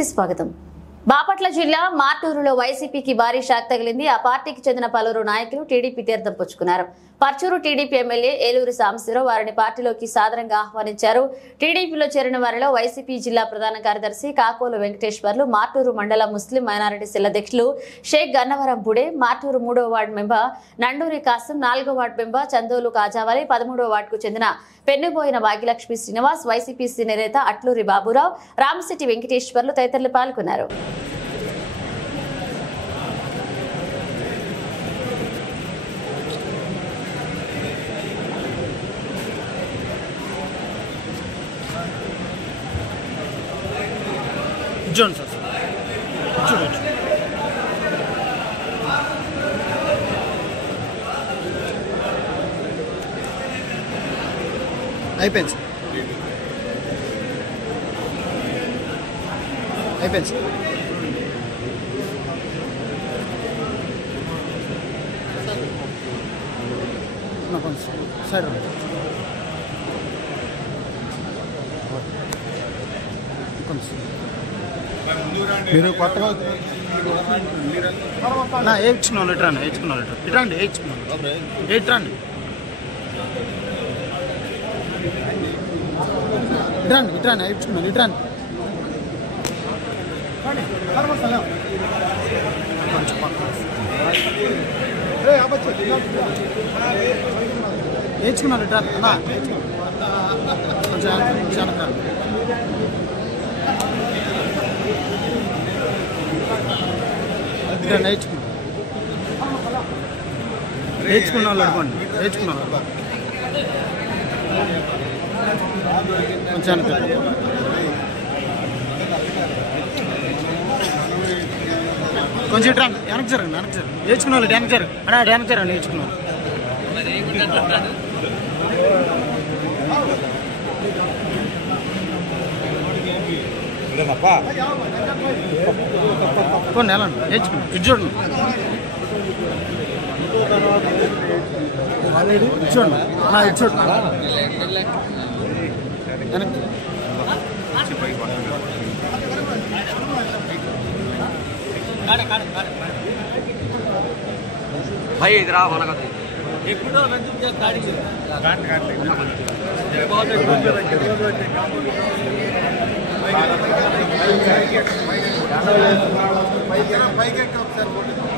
కి స్వాగతం. బాపట్ల జిల్లా మార్టూరులో వైసీపీకి భారీ షాక్ తగిలింది. ఆ పార్టీకి చెందిన పలువురు నాయకులు టీడీపీ తీర్థం పుచ్చుకున్నారు. పర్చూరు టీడీపీ ఎమ్మెల్యే ఏలూరు సాంబశివరావు వారిని పార్టీలోకి సాదరంగా ఆహ్వానించారు. టీడీపీలో చేరిన వారిలో వైసీపీ జిల్లా ప్రధాన కార్యదర్శి కాకోలు వెంకటేశ్వర్లు, మార్టూరు మండల ముస్లిం మైనారిటీ సెల్ అధ్యక్షులు షేక్ గన్నవరం బుడే, మార్టూరు 3వ వార్డు మెంబర్ నండూరి కాసిం, 4వ వార్డు మెంబర్ చందోలు కాజావాలి, 13వ వార్డుకు చెందిన పెన్నుబోయిన భాగ్యలక్ష్మి శ్రీనివాస్, వైసీపీ సీనియర్ నేత అట్లూరి బాబురావు, రామశెట్టి వెంకటేశ్వర్లు తదితరులు పాల్గొన్నారు. John sir. అయిపోయింది సరే మీరు కొత్తగా వేయించుకున్నాను ఇట్రండి నేర్చుకున్నాను కొంచెం ఇట్రా వెనక్కి జరగండి నేర్చుకున్నాను నేర్చుకున్నాను కొన్ని ఎలా నేర్చుకున్నాను ఇది చూడండి भाई इधर आओ वाला का పైకి